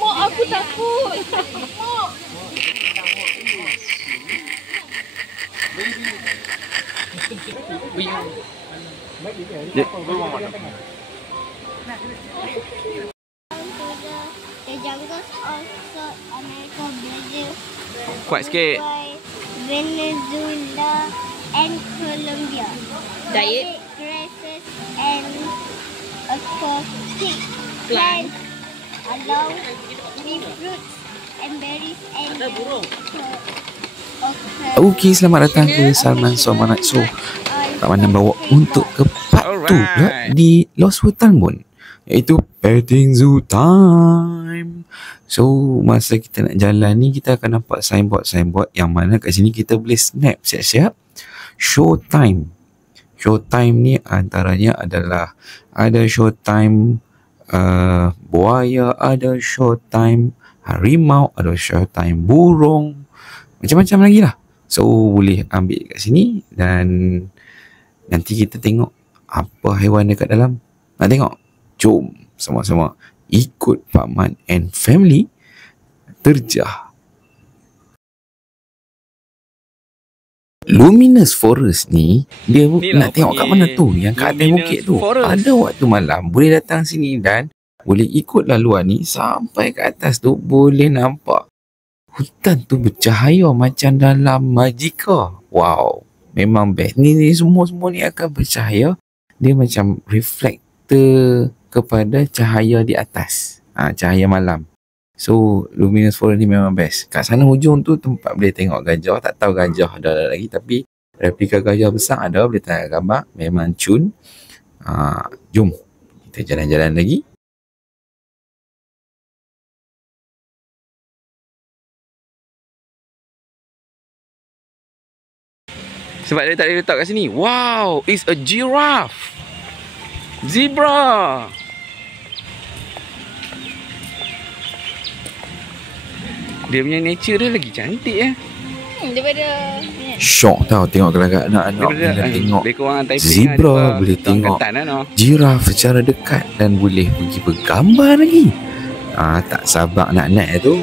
Mak, aku takut. Mak. The jungles also America, Brazil, Kuat sikit. Venezuela and Colombia. Diet. Grasses and aquatic plants along with fruits and berries and Okey, selamat datang ke Salman Somanat Show. Tak mana bawa untuk ke part 2 pula di Lost World Talmud, iaitu Petting Zoo Time. So masa kita nak jalan ni, kita akan nampak signboard yang mana kat sini kita boleh snap siap-siap. Showtime. Showtime ni antaranya adalah ada showtime buaya, ada showtime harimau, ada showtime burung, macam-macam lagi lah. So boleh ambil kat sini dan nanti kita tengok apa haiwan dekat dalam. Nak tengok? Jom sama-sama ikut Pak Man and family terjah. Luminous Forest ni, dia nak tengok kat mana tu, yang kat atas bukit tu. Ada waktu malam boleh datang sini dan boleh ikut laluan ni sampai ke atas tu, boleh nampak hutan tu bercahaya macam dalam Magica. Wow, memang best. Ni semua ni akan bercahaya. Dia macam reflektor kepada cahaya di atas. Cahaya malam. So, Luminous Forest ni memang best. Kat sana hujung tu tempat boleh tengok gajah. Tak tahu gajah ada lagi, tapi replika gajah besar ada. Boleh tengok gambar. Memang cun. Jom kita jalan-jalan lagi. Sebab dia tak boleh letak kat sini. Wow, it's a giraffe. Zebra. Dia punya nature dia lagi cantik Daripada Syok tau tengok kelagak anak-anak. Boleh tengok zebra, boleh tengok giraffe secara dekat dan boleh pergi bergambar lagi. Tak sabar nak naik tu.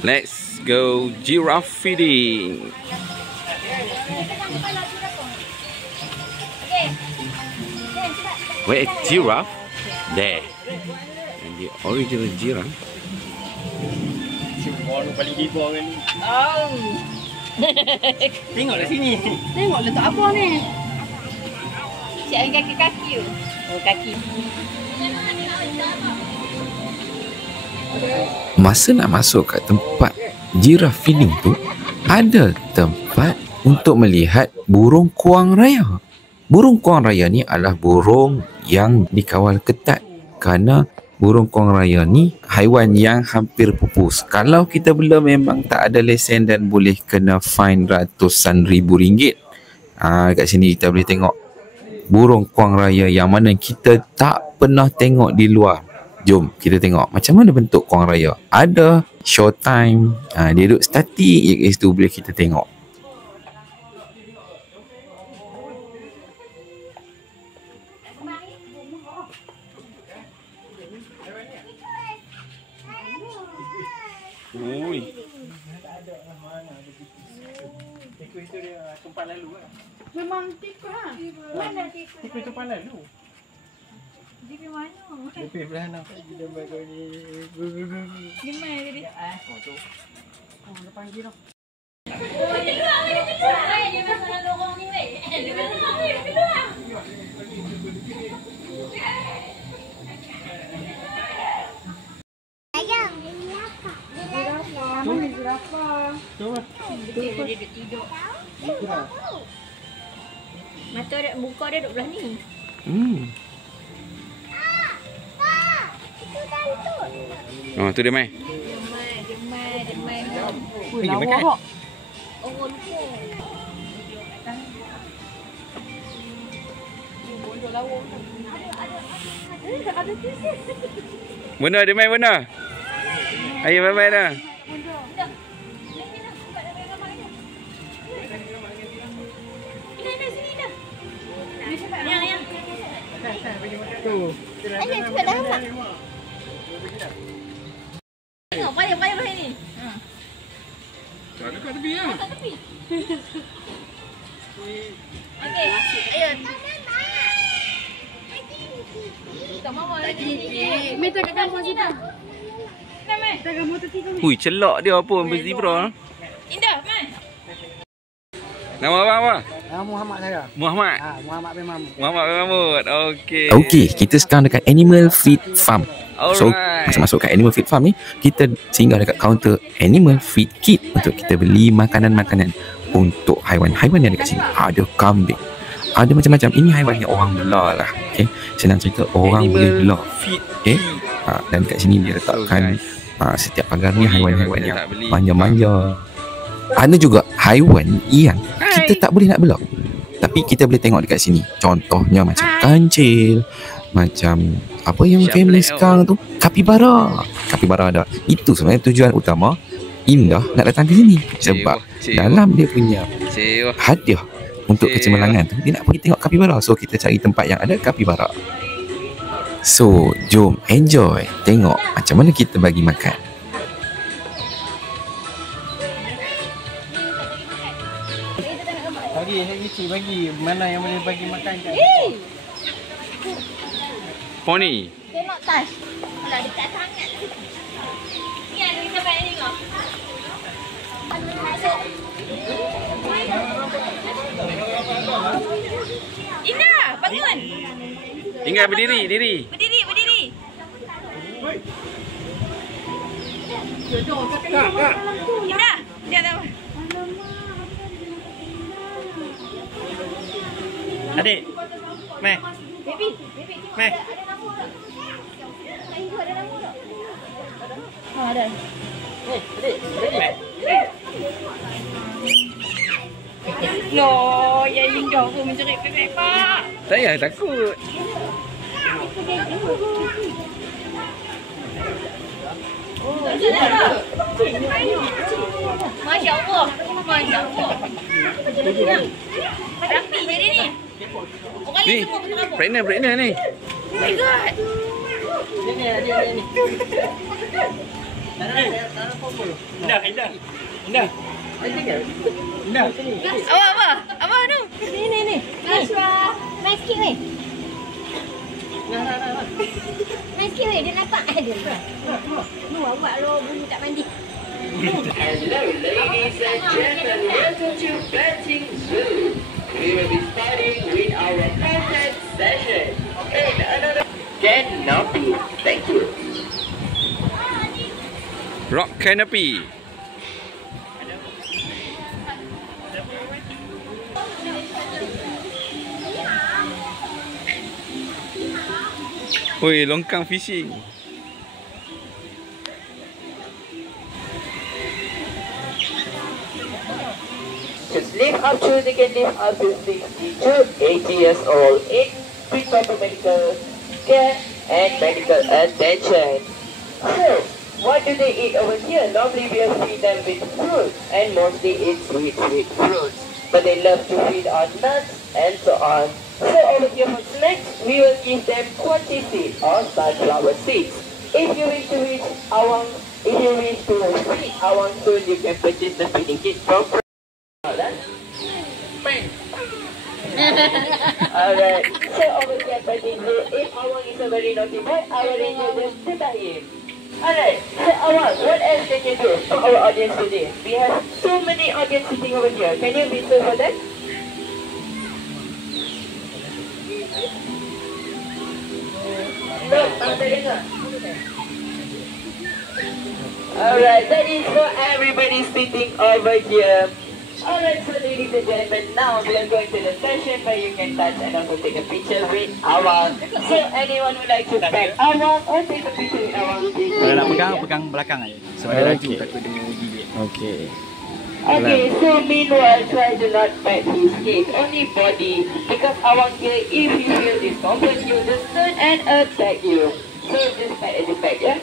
Let's go giraffe feeding. Where is giraffe? There. And the original giraffe. Baru paling hibur kan ni. Tengoklah sini. Tengok letak apa ni? Cik yang kaki-kaki tu. Oh, kaki. Masa nak masuk kat tempat giraffe feeding tu, ada tempat untuk melihat burung kuang raya. Burung kuang raya ni adalah burung yang dikawal ketat kerana burung kuang raya ni haiwan yang hampir pupus. Kalau kita belum, memang tak ada lesen dan boleh kena fine ratusan ribu ringgit. Kat sini kita boleh tengok burung kuang raya yang mana kita tak pernah tengok di luar. Jom kita tengok macam mana bentuk kuang raya. Ada showtime. Dia duduk statik je kat situ, boleh kita tengok. Ui. Tikus itu dia tumpat lalu lah. Memang tikus lah. Mana tikus? Tikus tumpat lalu. Dia pergi mana? Dia pergi belah mana? Dia bagi ni. Di mana tadi? Oh tu. Oh dia panggil tu. Dia masalah lorong ni, weh. Dia masalah ni, dia bilang. ayam. Mana zirafa? Tu. Dia duduk tidur. Mata dia, muka dia duduk belah ni. Tu dia main. Dia main. Pergi makan. Oh, lupa. Bodoh lawa. Ada. Benda dia main benda. Ayo bye-bye dah. Ayo cepat dah mak. Tengok payah ni. Kat tepi lah. Okey. Ayo. Tak mama lagi. Meta kat dalam sini. Hui, celak dia pun berzebra. Indah, Mai. Nama apa? Muhammad saya. Muhammad. Muhammad bin Mahmud. Muhammad bin Mahmud. Okey. Okey, kita sekarang dekat Animal Feed Farm. So, Alright. masa masuk kat Animal Feed Farm ni, kita singgah dekat kaunter Animal Feed Kit untuk kita beli makanan-makanan untuk haiwan-haiwan yang dekat sini. Ada kambing, ada macam-macam. Ini haiwan yang orang bela lah. Okay, senang cerita, orang boleh bela. Feed. Okay, dan kat sini dia letakkan setiap pagar ni haiwan-haiwan yang tak beli. manja-manja. Ada juga haiwan yang kita tak boleh nak bela, tapi kita boleh tengok dekat sini. Contohnya macam kancil, macam apa yang Siap famous boleh sekarang tu, kapibara. Kapibara ada. Itu sebenarnya tujuan utama Indah nak datang ke sini, sebab dalam dia punya Sewa. hadiah untuk Cik. kecemerlangan tu, dia nak pergi tengok kapibara. So kita cari tempat yang ada kapibara. So jom enjoy tengok macam mana kita bagi makan. Bagi, saya kecil bagi. Mana yang boleh bagi makan kat Pony. Tengok tas. Kalau dekat sangat. Ni ada kita bayar ni kau. Indah, bangun. Ingat berdiri, diri. Berdiri. Indah, dia tahu. Adik. Meh. Baby. Meh. Ada. Loh, ya Indah pun menjerit bebek pak. Tak payah takut. Masya Allah. Rapi jadi ni. Orang Ni, lain semua betul apa? pregnant ni. Oh my god. Ini. Indah. Indah. Apa tu? Ni. Nashwa. Main sikit weh. Main sikit weh. Dia nampak ada. Nu awak lo bunyi tak mandi. Hello, ladies and gentlemen. Welcome to Petting Zoo. We will be starting with our content session. And another canopy. Thank you. Rock canopy. Oi, longkang fishing. Just live up to they can live up to 60 to 80 years old in proper medical care and medical attention. So, what do they eat over here? Normally we feed them with fruit and mostly it's sweet fruits. But they love to feed on nuts and so on. So over here for snacks, we will give them quachi seeds or sunflower seeds. If you wish to feed awang soon, you can purchase the feeding kit from Alright. So over here by Dingo, if Awang is a very naughty boy, our ranger will sit at him. Alright, so Awang, what else can you do for our audience today? We have so many audience sitting over here. Can you whistle for them? No, tak dengar. Alright, that is for everybody sitting over here. Alright, so ladies and gentlemen, now we are going to the session where you can touch and also take a picture with Awang. So anyone would like to pet Awang or take a picture with Awang, please. Kalau nak pegang belakang aja. So ada laju takut dia gigit. Okey. Okay, so meanwhile, try to not pet his head, only body. Because Awang here, if you feel discomfort, he will just turn and attack you. So just pet at the back, yeah?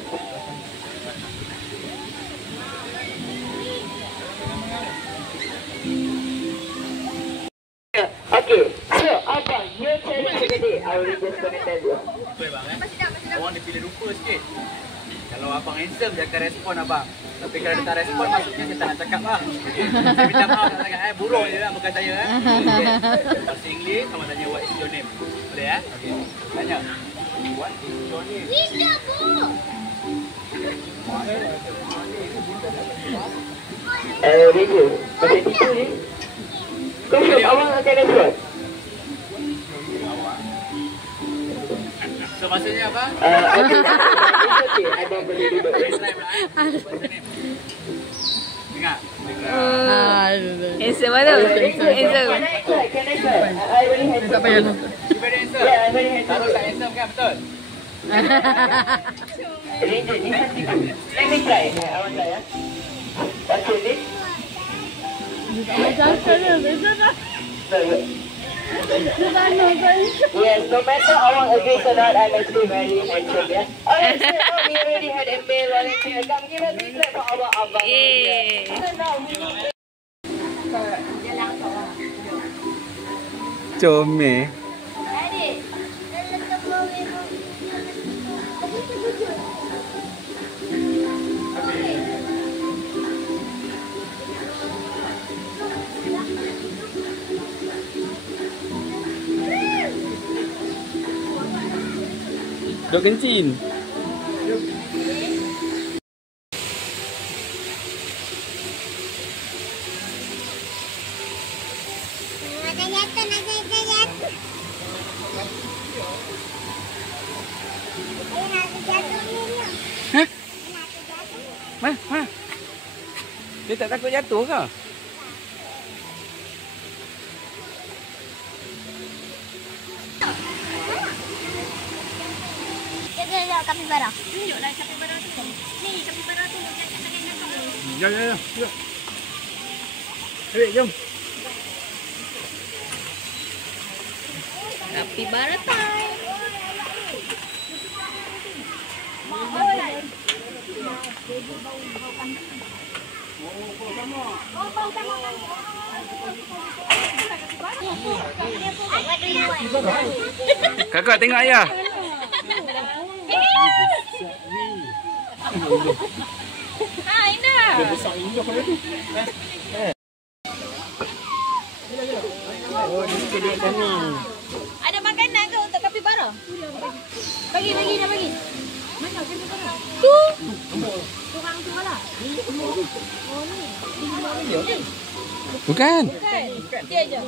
Kalau abang handsome, dia akan respon abang. Tapi kalau dia tak respon, maksudnya dia tak nak cakap lah. Okay. Saya minta maaf sangat burung je lah, bukan saya Okay. Bahasa Inggeris, sama tanya what is your name. Boleh Okay. Tanya. What is your name? Radio. Macam itu ni. Kau awak akan respon. So maksudnya apa? Okay, abang boleh duduk. Dengar. Handsome mana? Handsome. Can I try? I really handsome. You very handsome? Yeah, I'm very handsome. Taruh tak handsome kan, betul? Ranger, ni cantik. Let me try. I want try Okay, this. Yes, no matter awak agrees or not, I'm actually very handsome, yeah? Alright, so we already had a male volunteer. Come, give us a clap for our abang. Yay. So now we will... Comel. Duk kencing. Hah? Dia tak takut jatuh ke? Tengok kapibara. Tunjuklah kapibara tu. Ni kapibara tu yang kat Ya. Jom. kapibara time. Kakak tengok ayah. Indah. Ada makanan ke untuk kapibara? Bagi. Mana kapibara? Tu. Kurang tu lah. Bukan. Dia je.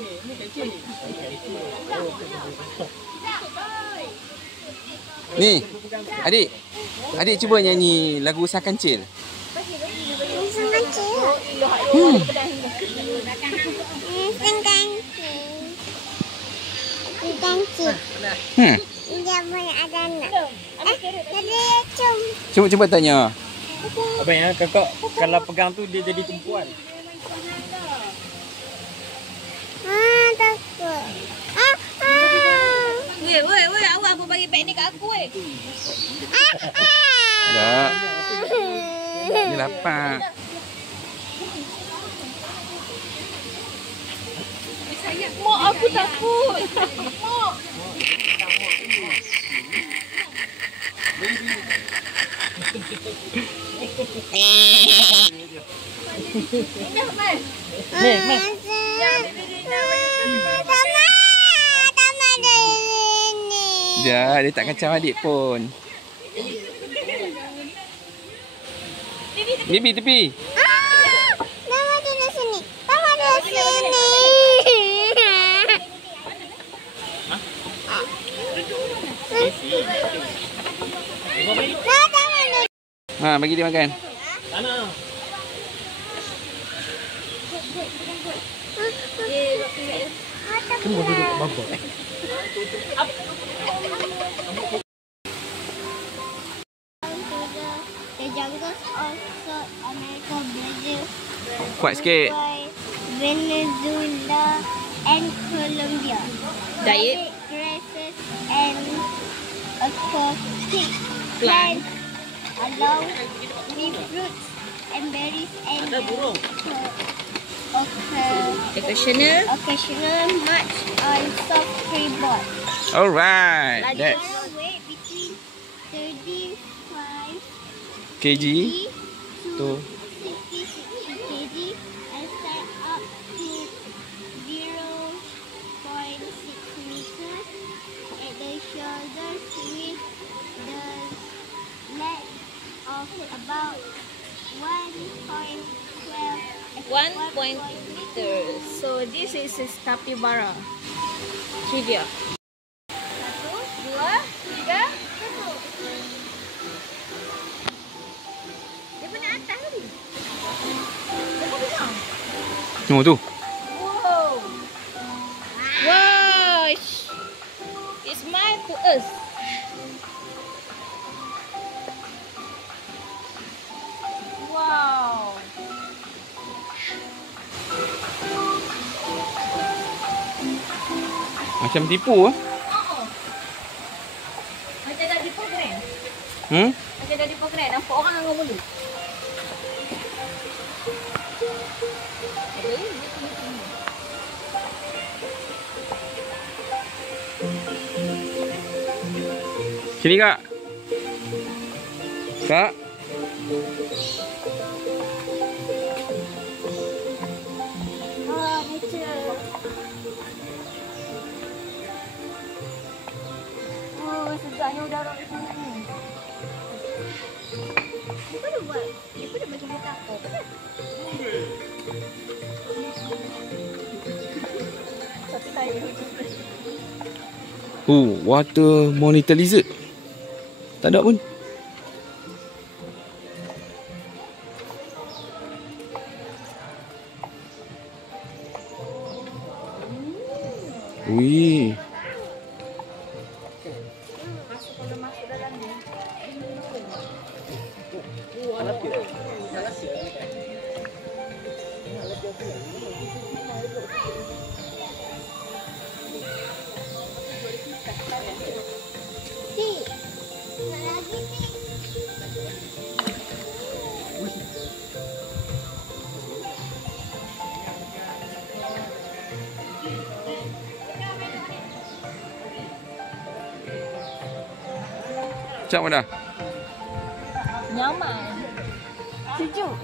Ni. Adik cuba nyanyi lagu Sang Kancil. Sang Kancil. Dia punya ada anak. Ada cum. Cuba tanya. Abang ya, kakak kalau pegang tu dia jadi tumpuan. Takut. Weh, awak apa bagi beg ni kat aku weh? Tak. Dia lapar. Mak, aku takut. Mak. Indah, Mas. Ni. Dia tak kacau adik pun. Bibi tepi. Nama duduk sini. Nama duduk sini. Ha, bagi dia makan. Tunggu duduk bapa. The jungles of South America, Brazil, Kuat sikit. Venezuela, and Colombia. Diet. Grasses and aquatic plants along with fruits and berries and occasional march on soft freeboard. Alright. That's Weight between 35 kg to tu 66 kg and stand up to 0.6 meters at the shoulders with the length of about 1 meters. So this is his capybara. Trivia. 1, 2, 3. Dia pernah atas tadi. Dia pun bilang. Oh tu. Wow. Wow. It's mine to us. Wow. Macam tipu ah. Oh. Macam dah diprogram. Macam dah diprogram. Nampak orang anggur mulu. Sini kak. Kak. Oh, nature. Oh, segarnya udara di sana ni. Apa dia buat? Apa dia bagi muka aku? Satu tayar. Water monitor lizard. Tak ada pun. Wih. Masuk dalam ni. Cik, nak lagi ni. Macam mana? Nyaman. Sejuk.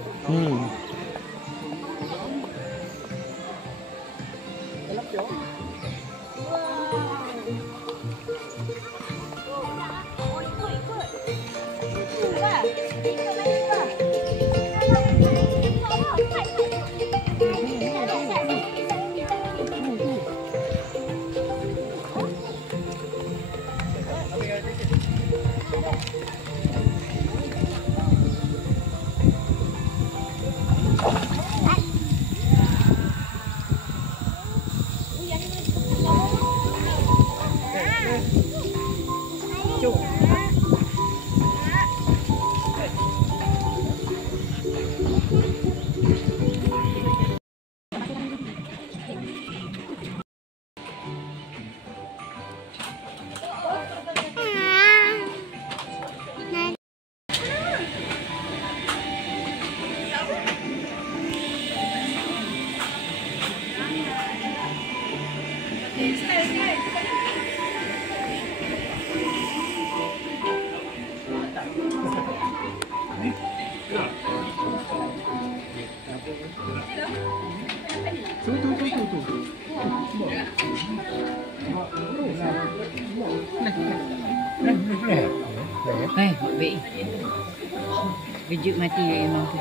Baik. Kejut mati memang tu.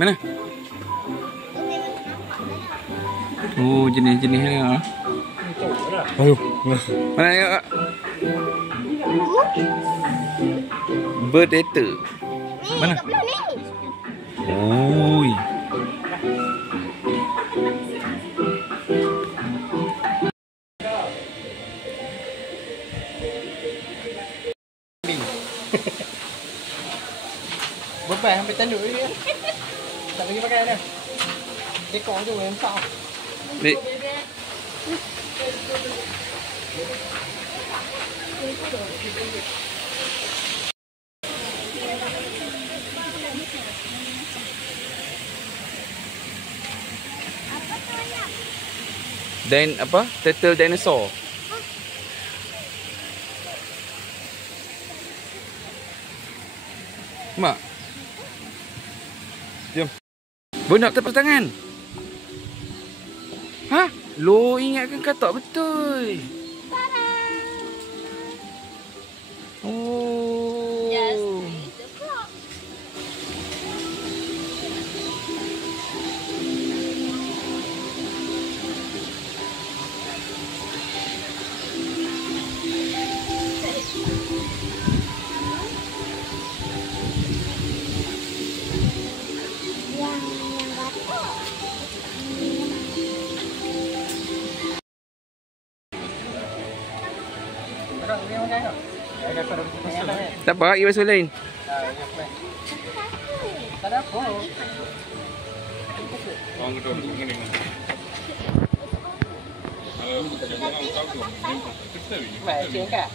Mana? Oh, jenis-jenisnya. Ayo. Mana ya, Kak? Birdator. Mana? Oi. Beban sampai tanduk dia. Tak bagi pakai dah. Dekor tu yang besar. Dek. Dan apa? Turtle dinosaur. Mak. Jom. Nak tepuk tangan. Ha? Lo ingatkan katak betul. Oh. Just raise the clock. Yang gatal. Tak apa, pergi basuh lain. Tak ada apa. Baik, cik Kak.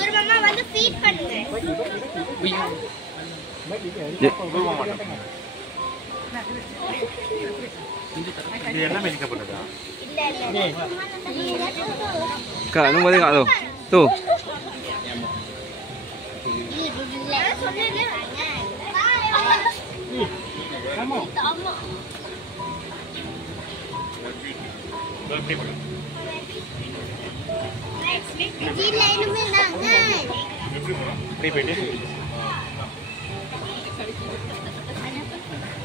ஒரு மாமா வந்து ஃபீட் பண்ணுங்க. இல்ல. Kak, nombor tengok tu. Tu. Saya சொன்னேன் Kamu. Gila ini menangan.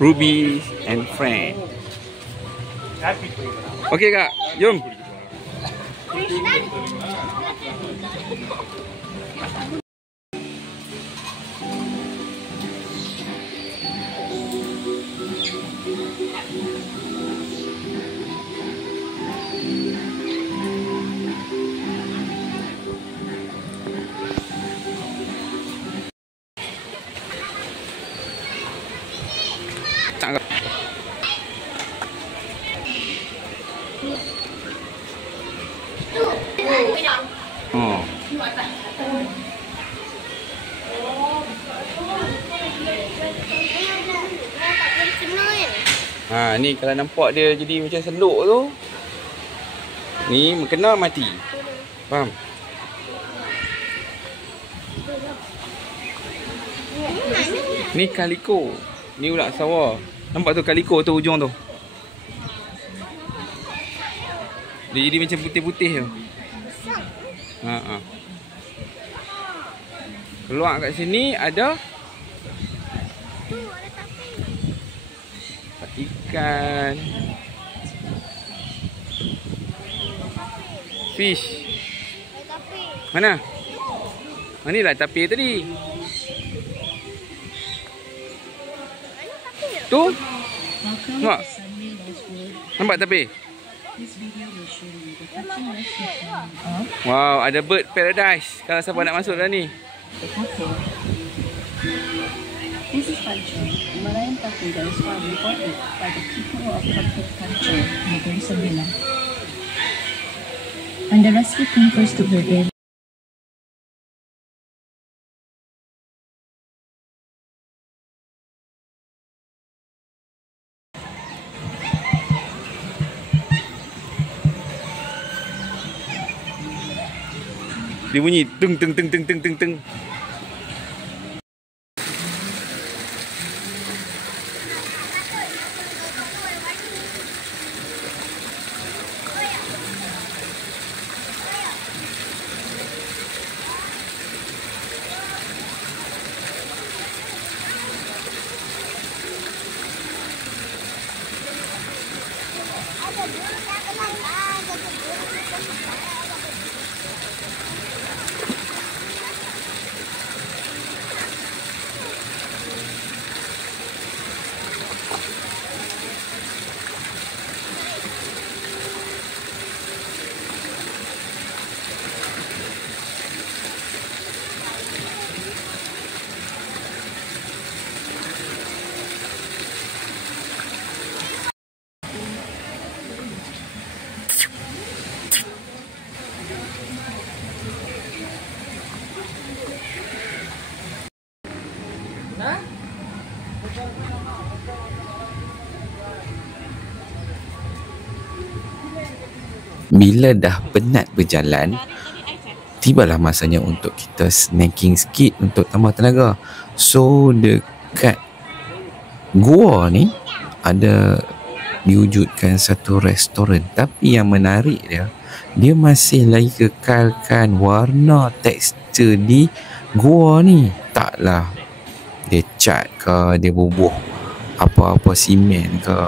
Ruby and friend. Okey Kak, jom. Tak. Oh. Ha, ni kalau nampak dia jadi macam seluk tu, ni kena mati. Faham? Ni kaliko. Ni ulat sawah. Nampak tu kaliko tu ujung tu. Dia jadi macam putih-putih tu. Ha. Keluar kat sini ada ikan. Fish. Mana? Ni lah tapir tadi. Tu. Nampak? Nampak tapir? Wow, ada bird paradise. Kalau siapa nak masuk dah ni. This is culture. Himalayan tapir that is found reported by the people of Kapit culture, Negeri Sembilan. And the rescue team first took their dead. Dia bunyi teng teng teng teng teng teng teng. Bila dah penat berjalan, tibalah masanya untuk kita snacking sikit untuk tambah tenaga. So dekat gua ni ada diwujudkan satu restoran, tapi yang menarik dia masih lagi kekalkan warna tekstur di gua ni. Taklah dia cat ke, dia bubuh apa-apa simen ke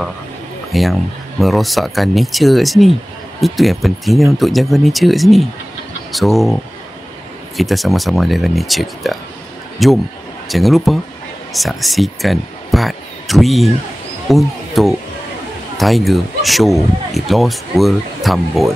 yang merosakkan nature kat sini. Itu yang pentingnya untuk jaga nature kat sini. So kita sama-sama jaga nature kita. Jom, jangan lupa saksikan part 3 untuk Tiger Show di Lost World Tambun.